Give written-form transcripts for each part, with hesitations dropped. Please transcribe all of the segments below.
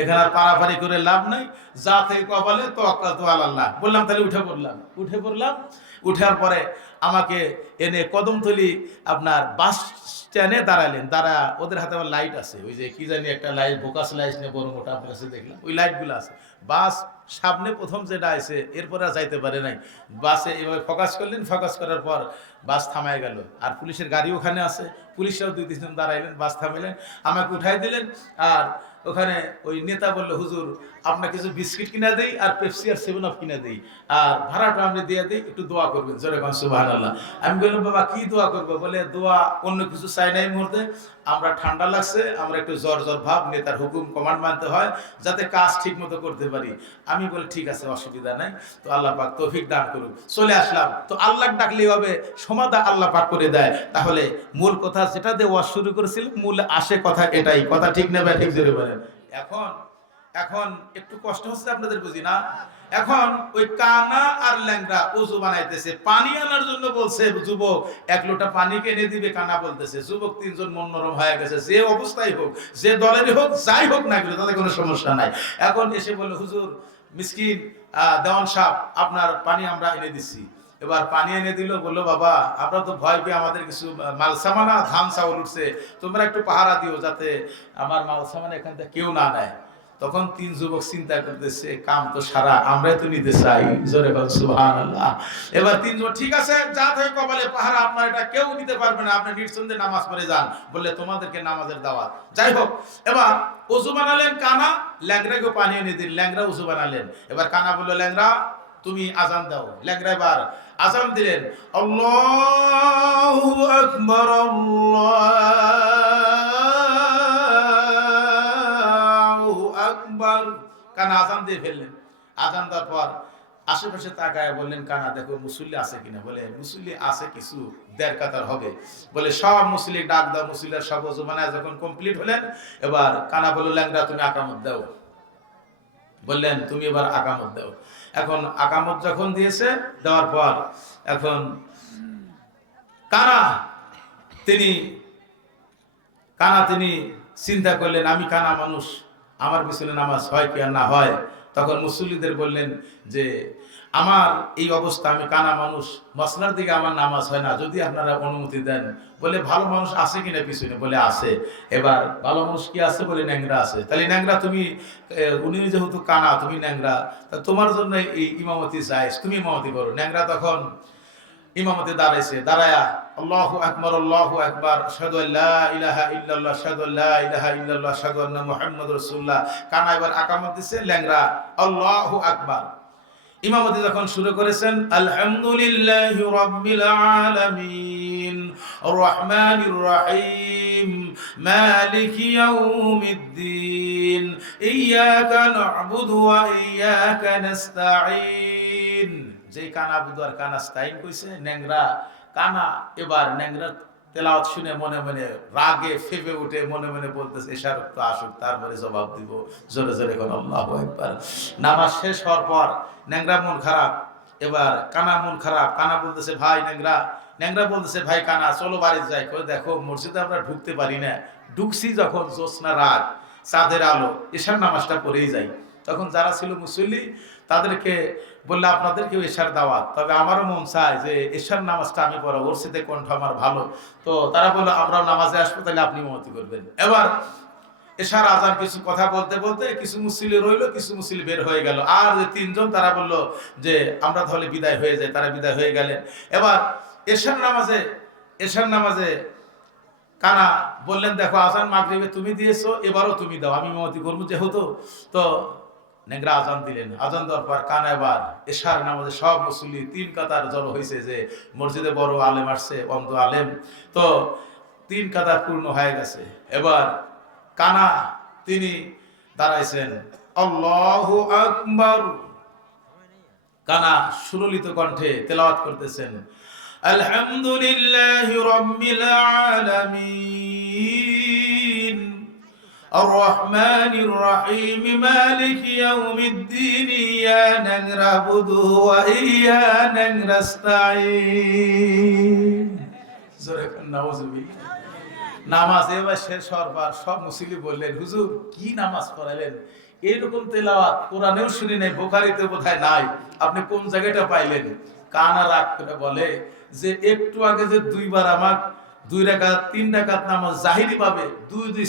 এখানে আর পারাপারি করে লাভ নাই, যা থেকে কপালে তাওয়াক্কালতু আলাল্লাহ বললাম। তাহলে উঠে পড়লাম। উঠার পরে আমাকে এনে কদমতলী আপনার বাস স্ট্যান্ডে দাঁড়ালেন। ওদের হাতে আবার লাইট আছে, ওই যে কি জানি একটা লাইট, ফোকাস লাইট নিয়ে বড় মোটা আপনার কাছে দেখলাম, ওই লাইটগুলো আছে। বাস সামনে প্রথম যেটা আছে, এরপরে আর যাইতে পারে নাই। বাসে এভাবে ফোকাস করলেন, ফোকাস করার পর বাস থামায় গেল। আর পুলিশের গাড়ি ওখানে আছে, পুলিশরাও 2-3 জন দাঁড়াইলেন, বাস থামাইলেন, আমাকে উঠাই দিলেন। আর ওখানে ওই নেতা বললো, হুজুর আপনার কিছু বিস্কিট কিনা দেই, আর পেপসি আর 7 আপ কিনা দেই, আর ভাড়াটা আমি দিয়ে দিই, একটু দোয়া করবেন। জোরে বলেন সুবহানাল্লাহ। আমি বললাম, বাবা কি দোয়া করবো? বলে, দোয়া অন্য কিছু চাই নাই মুহূর্তে, আমরা ঠান্ডা লাগছে, আমরা একটু জ্বর ভাব, নেতার হুকুম কমান্ড মানতে হয়, যাতে কাজ ঠিক মতো করতে পারি। আমি বলি ঠিক আছে, অসুবিধা নাই, তো আল্লাহ পাক তৌফিক দান করুন। চলে আসলাম। তো আল্লাহ ডাকলেই হবে, সমাধা আল্লাহ পাক করে দেয়। তাহলে মূল কথা যেটা দিয়ে ওয়াজ শুরু করেছিল, মূল আসে কথা এটাই। কথা ঠিক নেবে, ঠিক জোরে বলেন। এখন একটু কষ্ট হচ্ছে আপনাদের, বুঝি না? এখন ওই কানা আর ল্যাংড়া উজু বানাইতেছে, পানি আনার জন্য বলছে যুবক 1 লোটা পানি এনে দিবে। কানা বলতেছে, যুবক 3 জন মন নরম হয়ে গেছে, যে অবস্থায় হোক, যে দলেরই হোক, যাই হোক না কেন, তাদের কোনো সমস্যা নাই। এখন এসে বলল, হুজুর মিসকিন দেওয়ান সাহেব, আপনার পানি আমরা এনে দিচ্ছি। এবার পানি এনে দিল, বললো, বাবা আমরা তো ভয় পেয়ে, আমাদের কিছু মাল সামানা ধান চাউল উঠছে, তোমরা একটু পাহারা দিও, যাতে আমার মাল সামানা এখান থেকে কেউ না নেয়। তখন 3 যুবক চিন্তা করতেছে, কাম তো সারা আমরাই তো নিতে চাই। জোরে বল সুবহানাল্লাহ। এবার 3 যুবক, ঠিক আছে, যা থাকে কপালে পাহারা, আপনার এটা কেউ নিতে পারবে না, আপনি নিঃসন্দেহে নামাজ পড়ে যান। বললে, তোমাদেরকে নামাজের দাওয়াত। যাই হোক, এবার ওযু বানালেন কানা, ল্যাংড়াকে পানি এনে দিন, ল্যাংড়া ওযু বানালেন। এবার কানা বলল, ল্যাংড়া তুমি আজান দাও। ল্যাংড়া এবার আজান দিলেন, আল্লাহু আকবার, আল্লাহু আকবার। কানা আজান দিয়ে ফেললেন। আজান দেওয়ার পর আশেপাশে তাকায় বললেন, কানা দেখো মুসল্লি আছে কিনা। বলে, মুসল্লি আছে কিছু, 1.5 কাতার হবে। বলে, সব মুসল্লি ডাক দাও। মুসল্লির সব ওযু বানায় যখন কমপ্লিট হলেন, এবার কানা বলল, ল্যাংড়া তুমি আকামত দাও। বললেন, তুমি এবার আকামত দাও। এখন আকামত যখন দিয়েছে, দেওয়ার পর এখন কানা তিনি চিন্তা করলেন, আমি কানা মানুষ, আমার পিছনে নামাজ হয় কি আর না হয়। তখন মুসল্লিদের বললেন যে, আমার এই অবস্থা, আমি কানা মানুষ, মসলার দিকে আমার নামাজ হয় না, যদি আপনারা অনুমতি দেন। বলে, ভালো মানুষ আছে কিনা পিছনে? বলে, আছে। এবার ভালো মানুষ কি আছে? বলে, ন্যাংরা আছে। তাহলে ন্যাংরা তুমি, উনি যেহেতু কানা, তুমি ন্যাংরা, তা তোমার জন্য এই ইমামতি জায়েজ, তুমি ইমামতি করো। ন্যাংরা তখন ইমামতে দাঁড়াইছে, দাঁড়ায়া আল্লাহু আকবার, আল্লাহু আকবার, আশহাদু আল্লা ইলাহা ইল্লাল্লাহ, আশহাদু আল্লা ইলাহা ইল্লাল্লাহ, আশহাদু আন্না মুহাম্মাদুর রাসূলুল্লাহ। কানা এবার আকামত দিছে, ল্যাংড়া আল্লাহু আকবার। ইমামতি যখন শুরু করেছেন, আলহামদুলিল্লাহি রাব্বিল আলামিন, আর রহমানির রহিম, মালিকি ইয়াউমিদ্দিন, ইয়াকা না'বুদু ওয়া ইয়াকা নাস্তাঈন। যেই কানা বুধু আর কানা স্তাইন কইছে, ন্যাংরা কানা এবার ন্যাংরা তেলাওয়াত শুনে মনে মনে রাগে ফেপে উঠে মনে মনে বলতেছে, এশারক তো আসুক, তারপরে জবাব দিব। জোরে জোরে কোন আল্লাহু আকবার। নামাজ শেষ হওয়ার পর ন্যাংরা মন খারাপ, এবার কানা মন খারাপ। কানা বলতেছে, ভাই ন্যাংরা বলতেছে, ভাই কানা চলো বাড়ি যাই। কই, দেখো মসজিদে আমরা ঢুকতে পারি না, ঢুকছি যখন জ্যোৎস্না রাত, চাঁদের আলো, এশার নামাজটা পড়েই যাই। তখন যারা ছিল মুসল্লি, তাদেরকে বললে, আপনাদেরকেও এশার দাওয়াত, তবে আমারও মন চায় যে এশার নামাজটা আমি পড়াবো, ওর সাথে কণ্ঠ আমার ভালো। তো তারা বললো, আমরাও নামাজে আসবো, তাহলে আপনি ইমামতি করবেন। এবার এশার আজান কিছু কথা বলতে বলতে কিছু মুসল্লি রইলো, কিছু মুসল্লি বের হয়ে গেল। আর যে 3 জন, তারা বললো যে আমরা তাহলে বিদায় হয়ে যাই। তারা বিদায় হয়ে গেলেন। এবার এশার নামাজে কানা বললেন, দেখো আজান মাগরিবে তুমি দিয়েছো, এবারও তুমি দাও, আমি ইমামতি করবো যেহেতু। তো ন্যাংরা আজান দিলেন। আজান দেওয়ার পর কানা এবার এশার নামাজে সব মুসল্লি 3 কাতার জড়ো হয়েছে, যে মসজিদে বড় আলেম আসছে, অন্ধ আলেম, তো 3 কাতার পূর্ণ হয়ে গেছে। এবার কানা তিনি দাঁড়াইছেন, আল্লাহু আকবার। কানা সুললিত কণ্ঠে তেলাওয়াত করতেছেন, আলহামদুলিল্লাহি রাব্বিল আলামিন, আর রহমানির রহিম, মালিকি ইয়াউমিদ্দিন, ইয়াকা না'বুদু ওয়া ইয়াকা নাস্তাঈন। জোরে নাউযুবিল্লাহ। নামাজ এবার শেষ হওয়ার পর সব মুসল্লি বললেন, হুজুর কি নামাজ পড়ালেন, এইরকম তেলাওয়াত কোরআনেও শুনি নাই, বুখারীতে বোধহয় নাই, আপনি কোন জায়গাটা পাইলেন? কানা রাগ করে বলে যে একটু আগে যে দুইবার আমার 2 রাকাত 3 রাকাত নামাজ জাহিরি ভাবে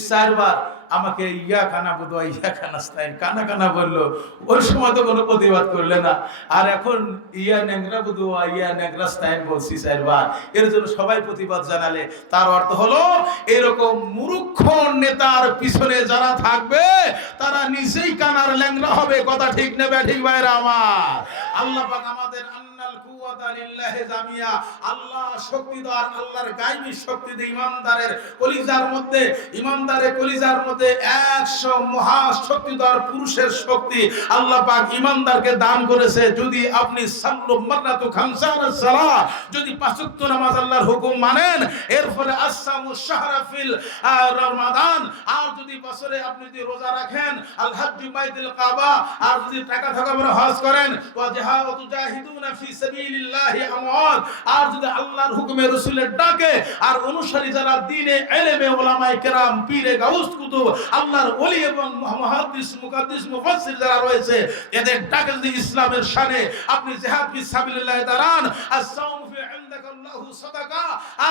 4 বার আমাকে ইয়া কানা বুদুয়া ইয়া কানাস্তাইন কানা কানা বললো, ওই সময় তো কোনো প্রতিবাদ করলে না, আর এখন ইয়া নেংরা বুদুয়া ইয়া নেংরাস্তাইন বলছি 4 বার, এর জন্য সবাই প্রতিবাদ জানালে। তার অর্থ হলো এরকম মূর্খ নেতার পিছনে যারা থাকবে তারা নিজেই কানার ল্যাংড়া হবে। কথা ঠিক নেবে ঠিক ভাইরা আমার? আল্লাহ পাক আমাদের আল্লাহ শক্তিদার, আল্লাহর গায়বী শক্তি দিয়ে ইমানদারের কলিজার মধ্যে 100 মহা শক্তিদার পুরুষের শক্তি আল্লাহ পাক ইমানদারকে দান করেছে। যদি আপনি সাল্লু মাররাতু খামসানা সালাহ, যদি 5 ওয়াক্ত নামাজ আল্লাহর হুকুম মানেন, এরপরে আসসামু শাহরা ফিল রমাদান, আর যদি বছরে আপনি যদি রোজা রাখেন, আল হাজ্জু বাইতুল কাবা, আর যদি টাকা থাকা বড় হজ করেন, ওয়া জিহাদু জাহিদুনা ফি সাবিলিল্লাহি আমওয়াত, আর যদি আল্লাহর হুকুমে রাসূলের ডাকে আর অনুসারী যারা দ্বীনে ইলমে উলামায়ে কেরাম পীরে গাউস কুতুব আল্লাহর ওলি এবং মুহাদ্দিস মুকাদ্দিস মুফাসসির যারা রয়েছে, এদের ডাকে যদি ইসলামের শানে আপনি জিহাদ ফি সাবিলিল্লাহ দাঁড়ান, আস-সাওমু ফি ইনদাকাল্লাহু সাদাকা,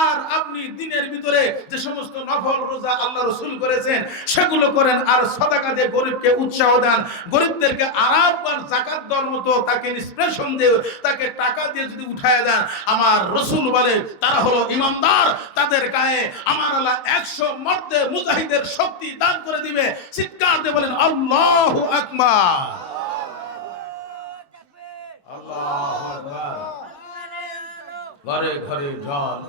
আর আপনি দিনের ভিতরে যে সমস্ত নফল রোজা আল্লাহ রাসূল করেছেন সেগুলো করেন, আর সাদাকা দিয়ে গরিবকে উৎসাহ দেন, গরিবদেরকে আরামবান জাকাত দেওয়ার মতো তাকে ইন্সপিরেশন দিয়ে তাকে টাকা দিয়ে যদি উঠায় দেন, আমার রাসূল বলে তারা হলো ইমানদার, তাদের গায়ে আমার আল্লাহ 100 মর্দে মুজাহিদের শক্তি দান করে দিবে। চিৎকার দিয়ে বলেন আল্লাহু আকবার, আল্লাহু আকবার। ঘরে ঘরে জল,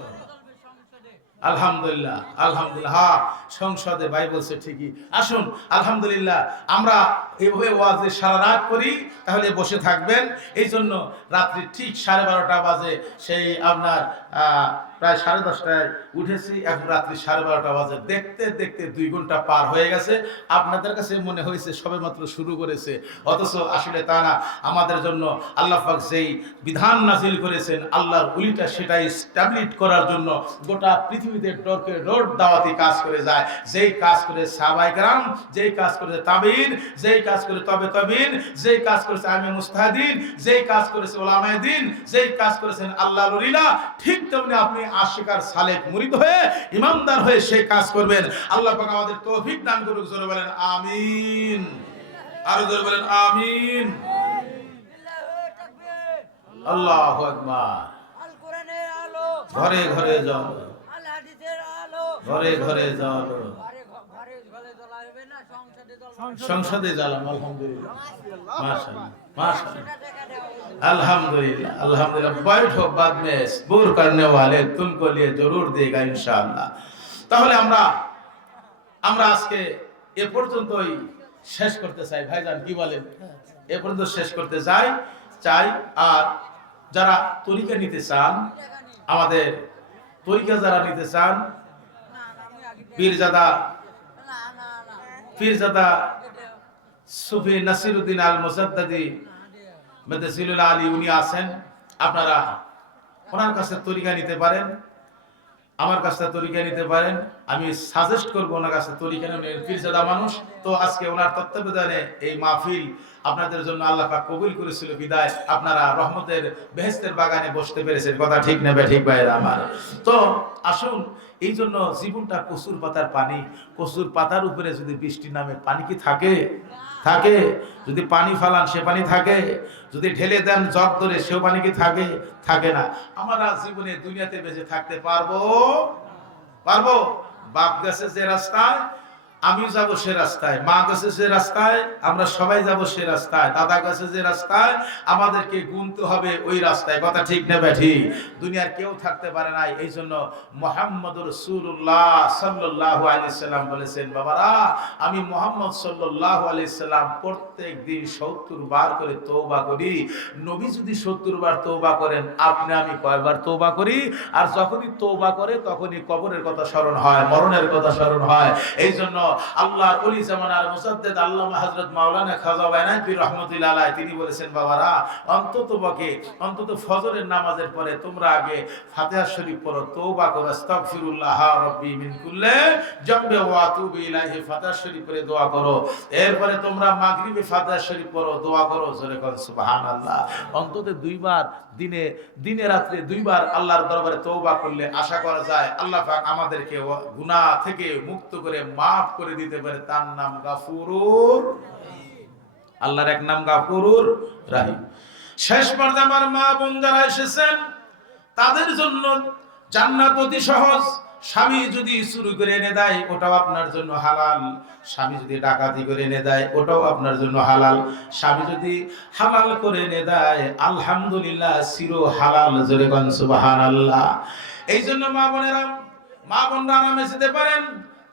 আলহামদুলিল্লাহ আলহামদুলিল্লাহ। হ্যাঁ, সংসদে ভাই বলছে ঠিকই। আসুন আলহামদুলিল্লাহ আমরা এইভাবে ওয়াজে সারা রাত করি, তাহলে বসে থাকবেন। এই জন্য রাত্রি ঠিক 12:30 বাজে, সেই আপনার প্রায় 10:30টায় উঠেছি, এখন রাত্রি 12:30 বাজে। দেখতে দেখতে 2 ঘন্টা পার হয়ে গেছে। আপনাদের কাছে মনে হয়েছে সবেমাত্র শুরু করেছে, অথচ আসলে তা না। আমাদের জন্য আল্লাহ পাক যেই বিধান নাজিল করেছেন আল্লাহর ওলিটা সেটাই স্ট্যাবলিশ করার জন্য গোটা পৃথিবীতে ডরকে রোড দাওয়াতি কাজ করে যায়। যেই কাজ করে সাহাবায়ে কেরাম, যেই কাজ করে তাবিঈন, যেই কাজ করে তবে তাবিঈন, যেই কাজ করেছে আইমে মুজতাহিদিন, যেই কাজ করেছে উলামায়ে দ্বীন, যেই কাজ করেছেন আল্লাহর ওলিরা, ঠিক তেমনি আপনি আশিকার সালেক মুরিদ হয়ে ইমানদার হয়ে সেই কাজ করবেন। আল্লাহ পাক আমাদের তৌফিক দান করুক। জোরে বলেন আমিন, আরো জোরে বলেন আমিন। আল্লাহু আকবার। আল কোরআনের আলো, ঘরে ঘরে জল, আল হাদিসের আলো, ঘরে ঘরে জল, ঘরে ঘরে জ্বলাবে না, সংসদে জ্বলাবে, সংসদে জ্বালাম। আলহামদুলিল্লাহ, মাশাআল্লাহ মাশাআল্লাহ, টাকা দেওয়া হবে। अल्हम्दुलिल्लाह अल्हम्दुलिल्लाह। बैठो, बाद में सब्र करने वाले तुमको लिए जरूर देगा इंशाअल्लाह। তাহলে আমরা আজকে এ পর্যন্তই শেষ করতে চাই। ভাইজান কি বলেন? এ পর্যন্ত শেষ করতে চাই। আর যারা তরিকা নিতে চান, আমাদের তরিকা যারা নিতে চান, পীরজাদা সুফি নাসিরউদ্দিন আল মুসাদ্দাদি মেদসিলুল আলী উনি আছেন, আপনারা ওনার কাছে তরিকা নিতে পারেন, আমার কাছে তরিকা নিতে পারেন। আমি সাজেস্ট করবো ওনার কাছে তরিকা নেন। পীরজাদা মানুষ তো, আজকে ওনার তত্ত্বাবধানে এই মাহফিল আপনাদের জন্য আল্লাহ পাক কবুল করেছিল বিদায় আপনারা রহমতের বেহেশতের বাগানে বসতে পেরেছেন। কথা ঠিক নেবে ঠিক ভাইরা আমার? তো আসুন, এই জন্য জীবনটা কচুর পাতার পানি। কচুর পাতার উপরে যদি বৃষ্টি নামে, পানি কি থাকে? যদি পানি ফালান সে পানি থাকে? যদি ঢেলে দেন জগ ধরে সেও পানি কি থাকে না। আমরা জীবনে দুনিয়াতে বেঁচে থাকতে পারবো? বাপ গেছে যে রাস্তায়, আমি যাব সে রাস্তায়, মা গেছে যে রাস্তায়, আমরা সবাই যাব সে রাস্তায়, দাদা গেছে যে রাস্তায়, আমাদেরকে গুনতে হবে ওই রাস্তায়। কথা ঠিক না ঠিক? দুনিয়ার কেউ থাকতে পারে না। এই জন্য মুহাম্মদুর রাসূলুল্লাহ সাল্লাল্লাহু আলাইহি সাল্লাম বলেছেন, বাবারা আমি মুহাম্মদ সাল্লাল্লাহু আলাইহি সাল্লাম প্রত্যেক দিন 70 বার করে তওবা করি। নবী যদি 70 বার তওবা করেন, আপনি আমি কয়বার তওবা করি? আর যখনই তওবা করে তখনই কবরের কথা স্মরণ হয়, মরণের কথা স্মরণ হয়। এই জন্য আল্লাহর ওলি জামানার মুসাদ্দেদ আল্লামা হযরত মাওলানা খাজা বায়নান পীর রাহমাতুল্লাহ আলাইহি তিনি বলেছেন, বাবারা অন্তত ফজরের নামাজের পরে তোমরা আগে ফাতিহা শরীফ পড়ো, তওবা করো, আস্তাগফিরুল্লাহ রাব্বি মিন কুল্লি জামবি ওয়া আতুবু ইলাইহি, ফাতিহা শরীফ পড়ে দোয়া করো। এরপরে তোমরা মাগরিবে ফাতিহা শরীফ পড়ো, দোয়া করো, জোরে কোন সুবহানাল্লাহ। অন্তত দুইবার দিনে রাত্রে দুইবার আল্লাহর দরবারে তওবা করলে আশা করা যায় আল্লাহ পাক আমাদেরকে গুনাহ থেকে মুক্ত করে maaf করে দিতে পারে। তার নাম গাফুরুর, আল্লাহর এক নাম গাফুরুর রাহিম। শেষ পর্যায়ে আমার মা বোন যারা এসেছেন তাদের জন্য জান্নাত অতি সহজ। স্বামী যদি চুরি করে এনে দেয় ওটাও আপনার জন্য হালাল, স্বামী যদি ডাকাতি করে এনে দেয় ওটাও আপনার জন্য হালাল, স্বামী যদি হালাল করে এনে দেয় আলহামদুলিল্লাহ চির হালাল, জোরে কোন সুবহানাল্লাহ। এই জন্য মা বোনেরা আরামে যেতে পারেন।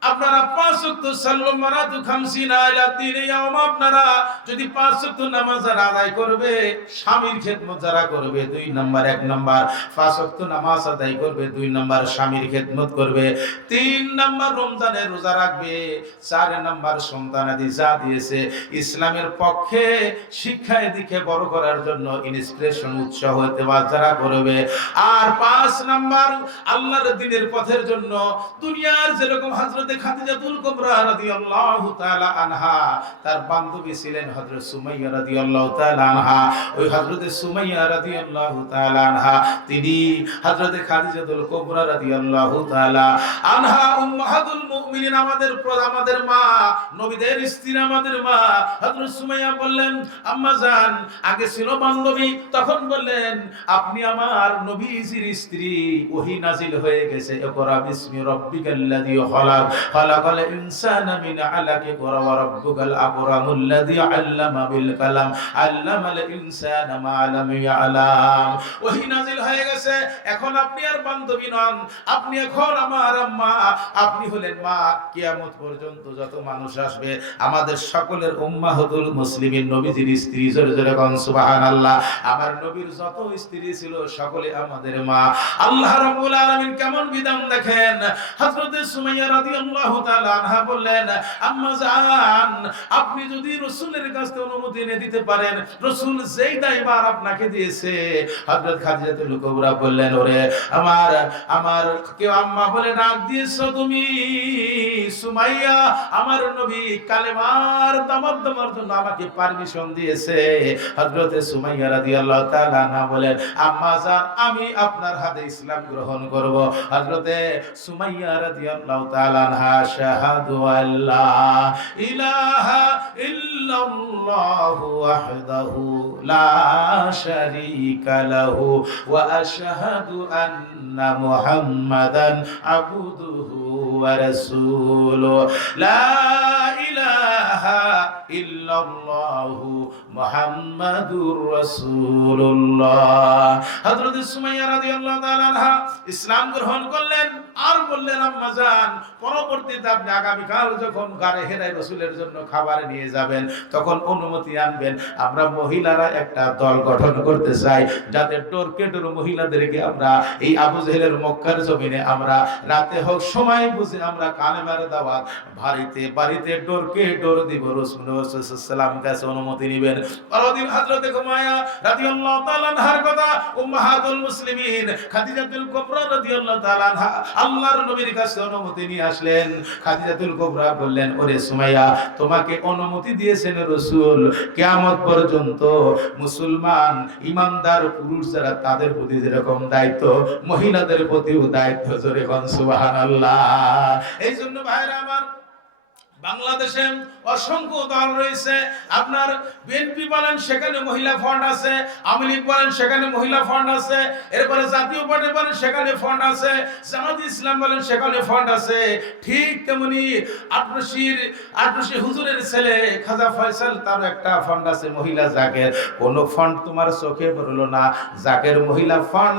আপনারা 5 ওয়াক্ত সাল্লু মারাতু 50 আলা দিনে ইয়াওম, আপনারা যদি 5 ওয়াক্ত নামাজ আদায় করবে, স্বামীর খেদমত যারা করবে 2 নাম্বার, 1 নাম্বার 5 ওয়াক্ত নামাজ আদায় করবে, 2 নাম্বার স্বামীর খেদমত করবে, 3 নাম্বার রমজানের রোজা রাখবে, 4 নাম্বার সন্তানাদি যা দিয়েছে ইসলামের পক্ষে শিক্ষায় দিকে বড় করার জন্য ইন্সপিরেশন উৎসাহ দেওয়া যারা করবে, আর 5 নাম্বার আল্লাহর দ্বীনের পথের জন্য দুনিয়ার যেরকম হযরত খাদিজাতুল কুবরা রাদিয়াল্লাহু তাআলা আনহা, তার বান্ধবী ছিলেন হযরত সুমাইয়া রাদিয়াল্লাহু তাআলা আনহা, ওই হযরত সুমাইয়া রাদিয়াল্লাহু তাআলা আনহা তিনি হযরত খাদিজাতুল কুবরা রাদিয়াল্লাহু তাআলা আনহা উম্মাহাতুল মুমিনিন, আমাদের মা, নবীদের স্ত্রী, আমাদের মা হযরত সুমাইয়া বললেন, আম্মা জান, আগে ছিল বান্ধবী, তখন বললেন আপনি আমার নবীজির স্ত্রী, ওহী নাজিল হয়ে গেছে, ইকরা বিসমি রাব্বিকাল্লাযী খালাক খালাকাল ইনসানা মিন আলাক, ইকরা ওয়া রাব্বুকাল আকরামুল্লাযী আল্লামা বিল কালাম আল্লামাল ইনসানা মা লাম ইয়ালাম। ওহী নাজিল হয়ে গেছে, এখন আপনি আর বান্ধবী নন, আপনি এখন আমার আম্মা, আপনি হলেন মা। কিয়ামত পর্যন্ত যত মানুষ আসবে আমাদের সকলের উম্মাহাতুল মুসলিমিন, নবীজির স্ত্রী, জোরে জোরে কোন সুবহানাল্লাহ। আমার নবীর যত স্ত্রী ছিল সকলে আমাদের মা। আল্লাহ রাব্বুল আলামিন কেমন বিধান দেখেন। হযরত সুমাইয়া রাদিয়াল্লাহু তাআলা আনহা বললেন, আম্মা জান, আপনি যদি রাসূলের কাছ থেকে অনুমতি এনে দিতে পারেন, রাসূল যেই দায়ভার আপনাকে দিয়েছে। হযরত খাদিজাতুল কুবরা বললেন, ওরে আমার কেউ আম্মা বলে ডাক দিয়েছো তুমি সুমাইয়া, আমার নবী কালেমার দাওয়াত দেওয়ার জন্য আমাকে পারমিশন দিয়েছে। হযরত সুমাইয়া রাদিয়াল্লাহু তাআলা আনহা বলেন, আম্মা জান, আমি আপনার হাতে ইসলাম গ্রহণ করব। হযরত সুমাইয়া রাদিয়াল্লাহু তাআলা আনহা শাহাদু আল্লা ইলাহা ইল্লাল্লাহু ওয়াহদাহু লা শারীকা লাহু ওয়া আশহাদু আন্না মুহাম্মাদান আবদুহু ওয়া রাসূলুহু লা ইলাহা ইল্লাল্লাহু মুহাম্মাদুর রাসূলুল্লাহ। হযরত সুমাইয়া রাদিয়াল্লাহু তাআলা আনহা ইসলাম গ্রহণ করলেন আর বললেন, আম্মা জান, পরবর্তীতে আপনি আগামীকাল যখন গারে হেরায় রাসূলের জন্য খাবার নিয়ে যাবেন তখন অনুমতি আনবেন। আমরা মহিলারা একটা দল গঠন করতে চাই, যাতে টোরকেটোর মহিলাদেরকে আমরা এই আবু জেহেলের মক্কার জমিনে আমরা রাতে হোক সময় বুঝে আমরা কালেমার দাওয়াত বাড়িতে টোরকেটোর দিব। রাসূলুল্লাহ সাল্লাল্লাহু আলাইহি ওয়াসাল্লাম কাছে অনুমতি নেবেন। পরদিন হযরত সুমাইয়া রাদিয়াল্লাহু তাআলা আনহার কথা উম্মাহাতুল মুসলিমিন খাদিজাতুল কুবরা রাদিয়াল্লাহু তাআলা আনহা আল্লাহর নবীর কাছে অনুমতি নিয়ে আসলেন। খাদিজাতুল কুবরা বললেন, ওরে সুমাইয়া, তোমাকে অনুমতি দিয়েছেন রাসূল, কিয়ামত পর্যন্ত মুসলমান ইমানদার পুরুষ যারা তাদের প্রতি যেরকম দায়িত্ব মহিলাদের প্রতিও দায়িত্ব, জোরে কোন সুবহানাল্লাহ। এই জন্য ভাইরা আমার, বাংলাদেশে অসংখ্য দল রয়েছে। আপনার বিএনপি বলেন সেখানে মহিলা ফান্ড আছে, আওয়ামী লীগ বলেন সেখানে মহিলা ফান্ড আছে, এরপরে জাতীয় পার্টি বলেন সেখানে ফান্ড আছে, জামাত ইসলাম বলেন সেখানে ফান্ড আছে। ঠিক তেমনি আটরশি হুজুরের ছেলে খাজা ফয়সাল, তার একটা ফান্ড আছে মহিলা জাকের। কোন ফান্ড তোমার চোখে পড়লো না? জাকের মহিলা ফান্ড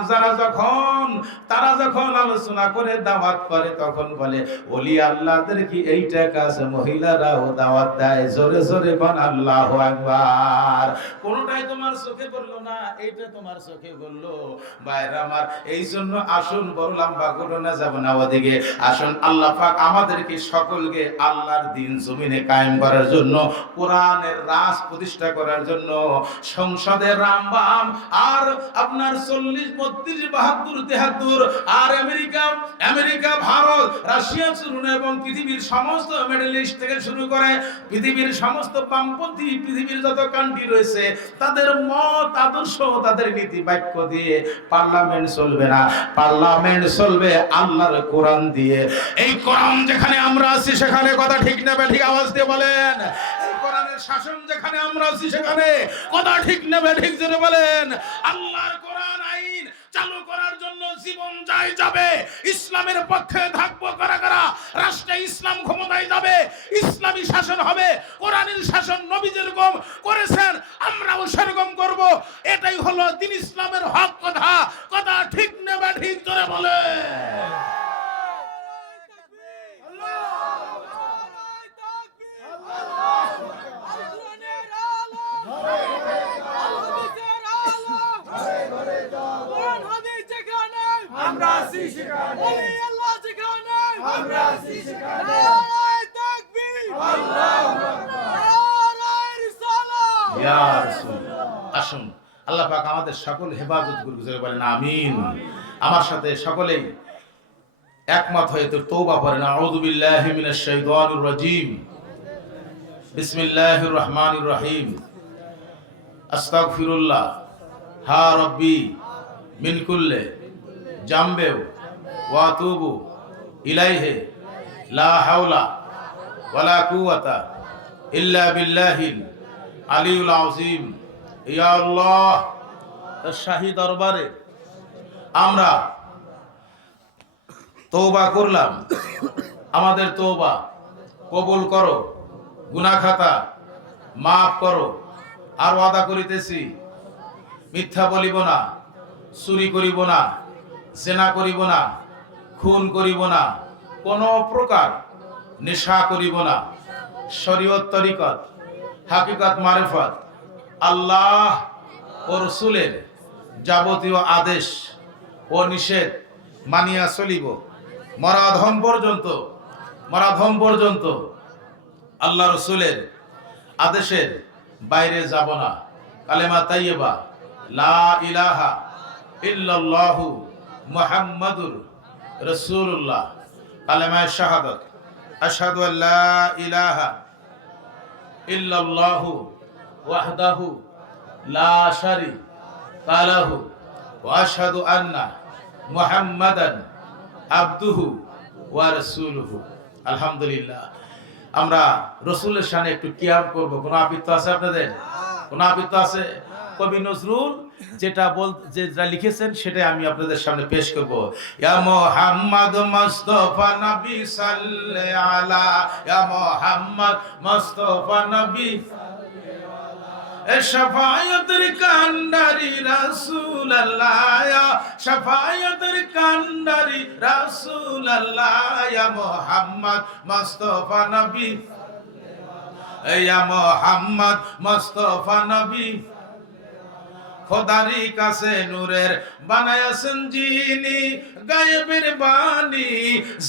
তারা যখন আলোচনা করে দাওয়াত করে তখন বলে, ওলি আল্লাহদের কি এই টাকা আছে মহিলারাও দাওয়াত দেয়, জোরে জোরে কোন আল্লাহু আকবার। কোনটাই তোমার চোখে পড়লো না, এইটা তোমার চোখে পড়লো। ভাইরা আমার, এই জন্য আসুন, বড় লম্বা করো না, যাব না ওদিকে। আসুন, আল্লাহ পাক আমাদেরকে সকলকে আল্লাহর দিন জমিনে কায়েম করার জন্য, কোরআনের রাজ প্রতিষ্ঠা করার জন্য সংসদের রামবাম আর আপনার 40, 32, 72, 73 আর আমেরিকা, ভারত, রাশিয়া শুরু এবং পৃথিবীর সমস্ত মিডল ইস্ট থেকে শুরু করে পৃথিবীর সমস্ত বামপন্থী পৃথিবীর যত কান্ট্রি রয়েছে, তাদের মত আদর্শ, তাদের নীতি বাক্য দিয়ে পার্লামেন্ট চলবে না। পার্লামেন্ট চলবে আল্লাহর কোরআন দিয়ে। এই কোরআন যেখানে আমরা আছি সেখানে, কথা ঠিক না ঠিক আওয়াজ দিয়ে বলেন। এই কোরআনের শাসন যেখানে আমরা আছি সেখানে, কথা ঠিক না ঠিক জোরে বলেন। আল্লাহর কোরআন আইন চালু করার জন্য জীবন যাবে। ইসলামের পক্ষে থাকবো কারা কারা? রাষ্ট্রে ইসলাম ক্ষমতায় যাবে, ইসলামী শাসন হবে। কোরআনের শাসন নবী যেরকম করেছেন আমরাও সেরকম করব। এটাই হলো দ্বীন ইসলামের হক কথা। কথা ঠিক না ঠিক জোরে বলে। আমরা আছি সেখানে, আল্লাহ যেখানে আমরা আছি সেখানে। নারায়ে তাকবীর, আল্লাহু আকবার, নারায়ে রিসালাত, ইয়া রাসূলুল্লাহ। আসুন, আল্লাহ পাক আমাদের সকল হেফাজত করুন, জোরে বলেন আমিন। আমার সাথে সকলেই একমত হয়ে তওবা পড়েন। আউযু বিল্লাহি মিনাশ শাইতানির রাজীম, বিসমিল্লাহির রহমানির রহিম। আস্তাগফিরুল্লাহ হা রাব্বি মিন কুল্লি জামবে ওয়া আতুবু ইলাইহি লা হাওলা ওয়ালা কুওয়াতা ইল্লা বিল্লাহিল আলিয়ুল আযীম। ইয়া আল্লাহ, শাহী দরবারে আমরা তওবা করলাম, আমাদের তওবা কবুল করো, গুনাহ খাতা মাফ করো। আর ওয়াদা করিতেছি, মিথ্যা বলিব না, চুরি করিব না, জেনা করিব না, খুন করিব না, কোন প্রকার নেশা করিব না। শরীয়ত তরিকত হাকিকত মারিফত আল্লাহ ও রাসূলের যাবতীয় আদেশ ও নিষেধ মানিয়া চলিব। মরাধম পর্যন্ত আল্লাহ রাসূলের আদেশের বাইরে যাব না। কালেমা তাইয়্যিবা লা ইলাহা ইল্লাল্লাহু মুহাম্মাদুর রাসূলুল্লাহ, কালেমা শাহাদাত আশহাদু আল্লা ইলাহা ইল্লাল্লাহু ওয়াহদাহু লা শারীকা লাহু ওয়া আশহাদু আন্না মুহাম্মাদান আবদুহু ওয়া রাসূলুহু। আলহামদুলিল্লাহ, আমরা রসুলের শানে একটু কিয়াম করব। কোন আপত্তি আছে আপনাদের? কোন আপত্তি আছে? কবি নজরুল যেটা লিখেছেন সেটাই আমি আপনাদের সামনে পেশ করব। ইয়া মুহাম্মদ মুস্তাফা নবী সাল্লাল্লাহু আলা, ইয়া মুহাম্মদ মুস্তাফা নবী শাফায়াতের কান্ডারি রাসূলুল্লাহ, শাফায়াতের কান্ডারি রাসূলুল্লাহ, ইয়া মুহাম্মদ মুস্তাফা নবী, ইয়া মুহাম্মদ মুস্তাফা নবী। খোদারি কাছে নূরের বানায়াছেন যিনি, গায়েবের বাণী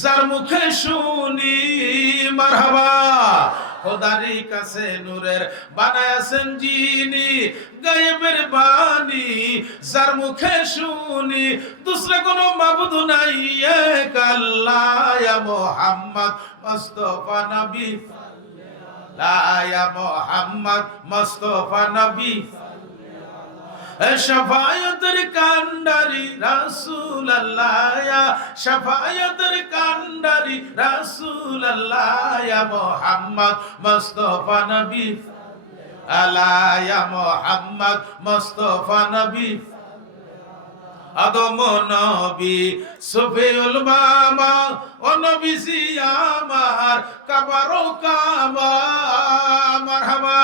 যার মুখে শুনি। মারহাবা। খোদারি কাছে নূরের বানায়াছেন যিনি, গায়েবের বাণী যার মুখে শুনি। দুসরা কোনো মাবুদ নাই এক আল্লাহ, ইয়া মুহাম্মদ মুস্তাফা নবী, ইয়া মুহাম্মদ মুস্তাফা নবী। শাফায়াতের কান্ডারি রাসূলুল্লাহ, শাফায়াতের কান্ডারি রাসূলুল্লাহ, ইয়া মুহাম্মদ মুস্তাফা নবী, আলা ইয়া মুহাম্মদ মুস্তাফা নবী। আদম নবী সুফিউল মামা, ও নবীজি আমার কাবারো কাবা। মারহাবা।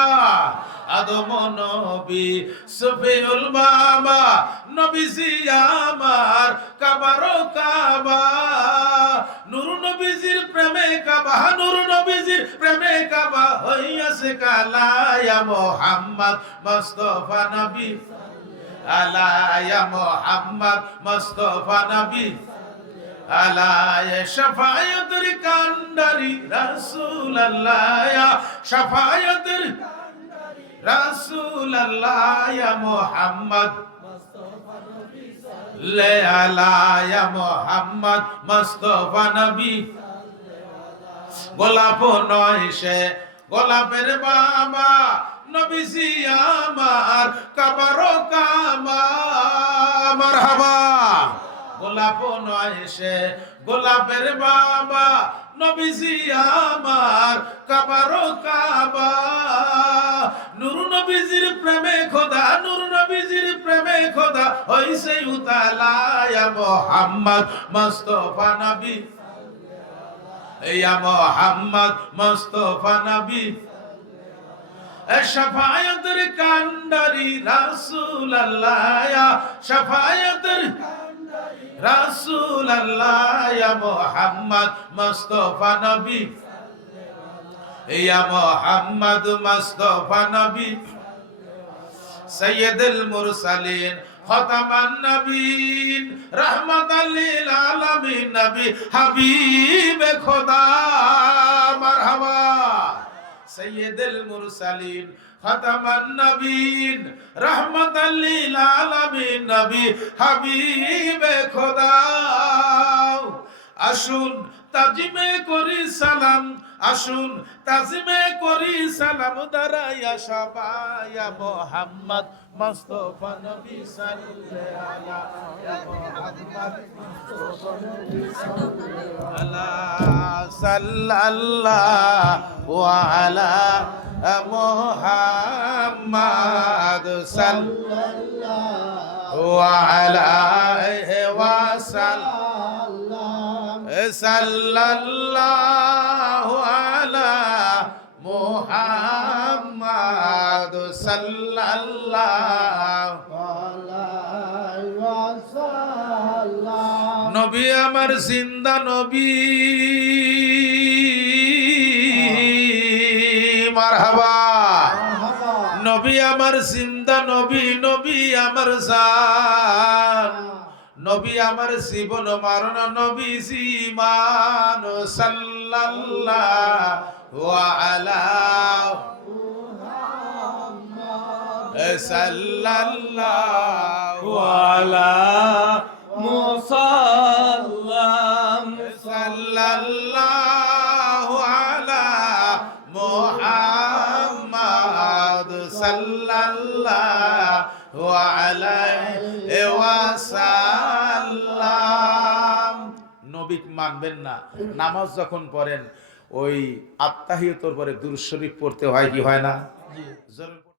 আদম নবী সফিউল বাবা নবীজি আমার কাবার কাবা নূর নবীজির প্রেমে কাবা নূর নবীজির প্রেমে কাবা হইয়াছে কালা ইয়া মুহাম্মদ মুস্তাফা নবী আলা ইয়া মুহাম্মদ মুস্তাফা নবী আলা ইয়া শাফায়াতুল কান্ডারি রাসূলুল্লাহ ইয়া শাফায়াতুল রাসূলুল্লাহ ইয়া মুহাম্মদ মুস্তাফা নবী লে আলা ইয়া মুহাম্মদ মুস্তাফা নবী গোলাপ নয় সে গোলাপের বাবা নবীজি আমার কাবার কাবা মারহাবা গোলাপ নয় সে গোলাপের বাবা নবীজি আমার কাবার কাবা নূর নবীজির প্রেমে খোদা নূর নবীজির প্রেমে খোদা হইছে উতালা ইয়া মুহাম্মদ মুস্তাফা নবী ইয়া মুহাম্মদ মুস্তাফা নবী শাফায়াতের কান্ডারি রাসূলুল্লাহ ইয়া শাফায়াতের রাসূলুল্লাহ ইয়া মুহাম্মদ মুস্তাফা নবী ইয়া মুহাম্মদ মুস্তাফা নবী সাইয়্যিদুল মুরসালিন খাতামান নবীন রাহমাতাল লিল আলামিন নবী হাবিবে খোদা মারহাবা সাইয়্যিদুল মুরসালিন খাতামান নবীন রাহমাতাল লিল আলামিন নবী হাবিবে খোদা আসুন তাজিমে করি সালাম আসুন তাজিমে করি সালাম দাঁড়াইয়া সবাই ইয়া মুহাম্মদ মুস্তাফা নবী সাল্লাল্লাহু আলা মুহাম্মদ মুস্তাফা নবী সাল্লাল্লাহু আলা মুহাম্মদ সাল্লাল্লাহু আলাইহি ওয়াসাল্লাম সাল্লাল্লাহু আলা মুহাম্মদ সাল্লাল্লাহু আলাইহি ওয়াসাল্লাম নবী আমার জিন্দা নবী মারহাবা নবী আমার জিন্দা নবী নবী আমার জান নবী আমার জীবন মারণ নবী জীমান সাল্লাল্লাহু আলা মুহাম্মদ সাল্লাল্লাহু আলা মুসাল্লাম সাল্লাল্লাহু আলা মুহাম্মদ সাল্লাল্লাহু আলাইহি ওয়াসাল্লাম নবী মানবেন না নামাজ যখন পড়েন ওই আত্তাহিয়াতুর পরে দুরূদ শরীফ পড়তে হয় কি হয় না